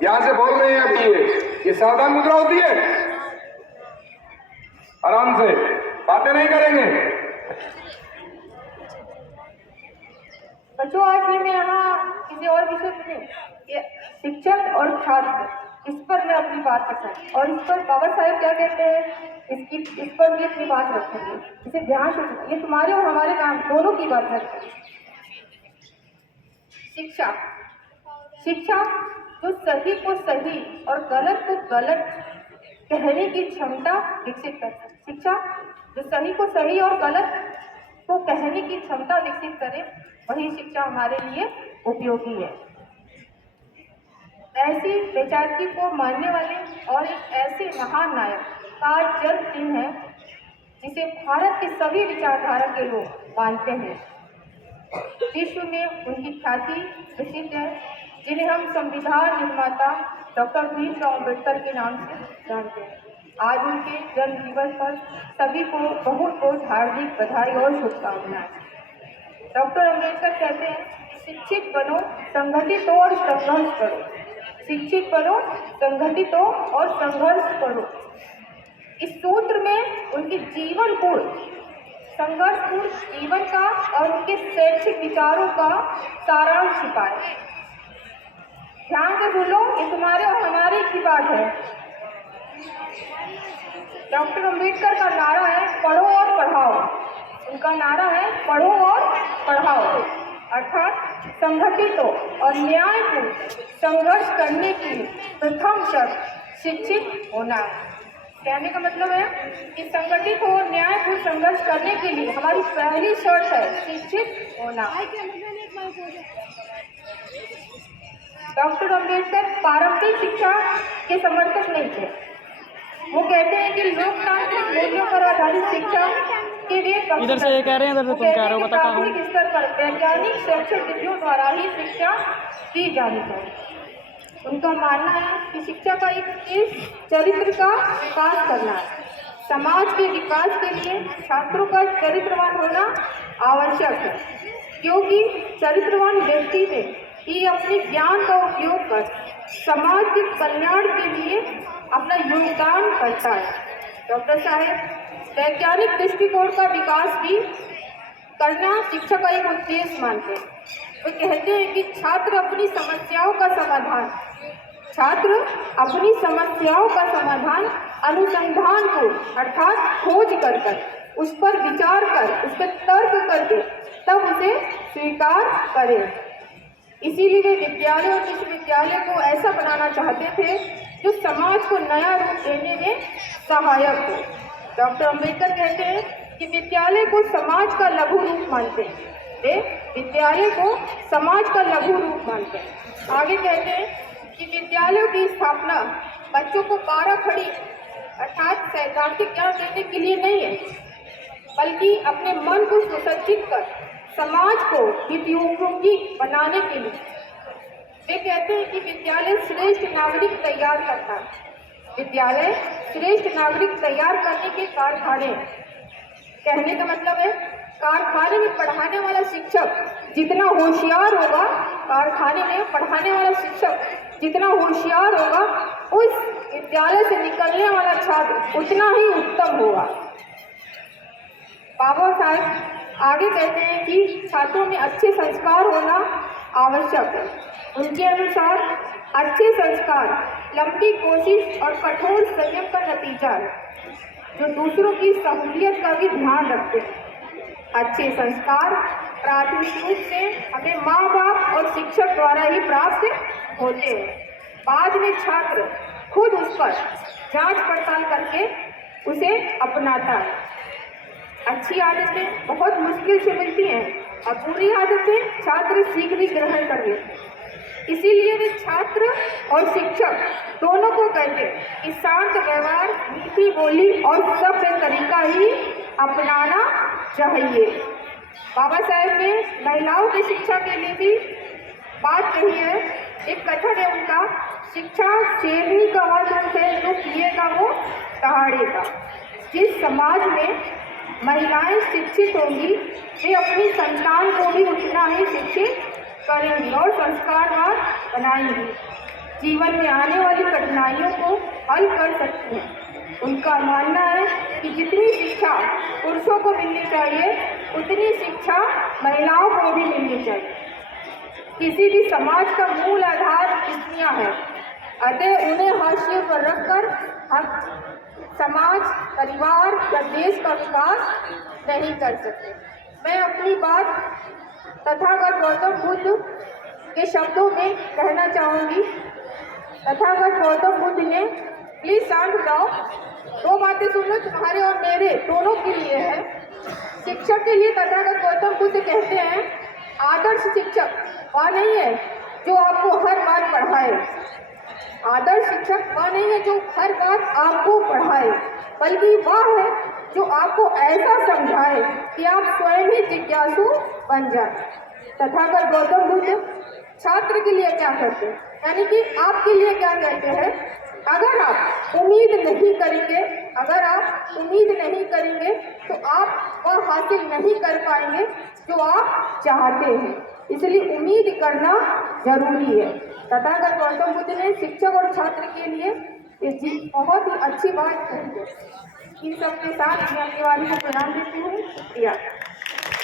यहां से बोल रहे हैं अभी ये सावधान मुद्रा होती है। आराम से बातें नहीं करेंगे। बच्चों, आज भी मैं यहाँ किसी और विषय में शिक्षक और छात्र, इस पर मैं अपनी बात रखूँ और इस पर बाबा साहेब क्या कहते हैं इस पर भी अपनी बात रखेंगे। इसे ध्यान से सुनो, ये तुम्हारे और हमारे काम दोनों की बात है। शिक्षा शिक्षा जो सही को सही और गलत को गलत कहने की क्षमता विकसित करता है। शिक्षा जो सही को सही और गलत को कहने की क्षमता विकसित करे, वही शिक्षा हमारे लिए उपयोगी है। ऐसी बेचारगी को मानने वाले और एक ऐसे महान नायक का जन्मदिन है जिसे भारत के सभी विचारधारा के लोग मानते हैं। विश्व में उनकी ख्याति प्रसिद्ध है, जिन्हें हम संविधान निर्माता डॉक्टर भीमराव अम्बेडकर के नाम से जानते हैं। आज उनके जन्म दिवस पर सभी को बहुत बहुत हार्दिक बधाई और शुभकामनाएं। डॉक्टर अम्बेडकर कहते हैं, शिक्षित बनो, संगठित हो और संघर्ष करो। शिक्षित बनो, संगठित हो और संघर्ष करो। इस सूत्र में उनके जीवन पूर्ण संघर्षपूर्ण जीवन का और उनके शैक्षिक विचारों का सारांश छिपा है। ध्यान से सुनो, ये तुम्हारे और हमारे की बात है। डॉक्टर अम्बेडकर का नारा है पढ़ो और पढ़ाओ। उनका नारा है पढ़ो और पढ़ाओ, अर्थात संगठित हो और न्यायपूर्ण संघर्ष करने की प्रथम शर्त शिक्षित होना है। कहने का मतलब है कि संगठित हो और न्यायपूर्ण संघर्ष करने के लिए हमारी पहली शर्त है शिक्षित होना। डॉक्टर अम्बेडकर पारंपरिक शिक्षा के समर्थक नहीं थे। वो कहते हैं कि लोकतांत्रिक मूल्यों पर आधारित शिक्षा के लिए इधर से ये कह रहे हैं, इधर से तुम कह रहे हो, बता प्राथमिक स्तर पर वैज्ञानिक शैक्षिक विधियों द्वारा ही शिक्षा की जानी चाहिए। उनका मानना है कि शिक्षा का एक चरित्र का विकास करना है। समाज के विकास के लिए छात्रों का चरित्रवान होना आवश्यक है, क्योंकि चरित्रवान व्यक्ति में ही अपने ज्ञान का उपयोग कर समाज के कल्याण के लिए अपना योगदान करता है। डॉक्टर साहेब वैज्ञानिक दृष्टिकोण का विकास भी करना शिक्षा का एक उद्देश्य मानते हैं। वो कहते हैं कि छात्र अपनी समस्याओं का समाधान अनुसंधान को अर्थात खोज कर उस पर विचार कर उस पर तर्क करके तब उसे स्वीकार करें। इसीलिए वे विद्यालय और विश्वविद्यालय को ऐसा बनाना चाहते थे जो समाज को नया रूप देने में सहायक हो। डॉक्टर अम्बेडकर कहते हैं कि विद्यालय को समाज का लघु रूप मानते हैं। वे विद्यालय को समाज का लघु रूप मानते हैं। आगे कहते हैं कि विद्यालयों की स्थापना बच्चों को पारा खड़ी अर्थात सैद्धांतिक ज्ञान देने के लिए नहीं है, बल्कि अपने मन को सुसज्जित कर समाज को हितोपयोगी बनाने के लिए। वे कहते हैं कि विद्यालय श्रेष्ठ नागरिक तैयार करता है। विद्यालय श्रेष्ठ नागरिक तैयार करने के कारखाने। कहने का मतलब है कारखाने में पढ़ाने वाला शिक्षक जितना होशियार होगा, कारखाने में पढ़ाने वाला शिक्षक जितना होशियार होगा, उस विद्यालय से निकलने वाला छात्र उतना ही उत्तम होगा। बाबा साहेब आगे कहते हैं कि छात्रों में अच्छे संस्कार होना आवश्यक है। उनके अनुसार अच्छे संस्कार लंबी कोशिश और कठोर संयम का नतीजा है, जो दूसरों की सहूलियत का भी ध्यान रखते हैं। अच्छे संस्कार प्राथमिक रूप से हमें माँ बाप और शिक्षक द्वारा ही प्राप्त होते हैं। बाद में छात्र खुद उस पर जांच पड़ताल करके उसे अपनाता है। अच्छी आदतें बहुत मुश्किल से मिलती हैं और बुरी आदतें छात्र शीघ्र ग्रहण कर लेते हैं। इसीलिए वे छात्र और शिक्षक दोनों को कहते हैं कि शांत व्यवहार, मीठी बोली और सभ्य तरीका ही अपनाना चाहिए। बाबा साहेब ने महिलाओं की शिक्षा के लिए भी बात कही है। एक कथन है उनका, शिक्षा शेरनी का वध है, जो किएगा वो दहाड़ेगा। जिस समाज में महिलाएं शिक्षित होंगी, वे अपनी संतान को भी उतना ही शिक्षित करेंगी और संस्कारवान बनाएंगी। जीवन में आने वाली कठिनाइयों को हल कर सकती हैं। उनका मानना है कि जितनी शिक्षा पुरुषों को मिलनी चाहिए उतनी शिक्षा महिलाओं को भी मिलनी चाहिए। किसी भी समाज का मूल आधार स्त्रियां हैं, अतः उन्हें हाशिए पर रखकर हम समाज, परिवार या देश का विकास नहीं कर सकते। मैं अपनी बात तथागत गौतम बुद्ध के शब्दों में कहना चाहूँगी। तथागत गौतम बुद्ध ने, प्लीज शांत हो जाओ, दो बातें सुन लो, तुम्हारे और मेरे दोनों के लिए है। शिक्षक के लिए तथागत गौतम बुद्ध कहते हैं, आदर्श शिक्षक वह नहीं है जो आपको हर बार पढ़ाए। आदर्श शिक्षक वह नहीं है जो हर बार आपको पढ़ाए, बल्कि वह है जो आपको ऐसा समझाए कि आप स्वयं ही जिज्ञासु बन जाए। तथागत गौतम बुद्ध छात्र के लिए क्या करते हैं, यानी कि आपके लिए क्या कहते हैं? अगर आप उम्मीद नहीं करेंगे तो आप वह हासिल नहीं कर पाएंगे जो आप चाहते हैं। इसलिए उम्मीद करना जरूरी है। तथागत गौतम बुद्ध ने शिक्षक और छात्र के लिए ये बहुत ही अच्छी बात कही है। इन सब के साथ मैं अपनी वाणी को प्रणाम देती हूँ। शुक्रिया।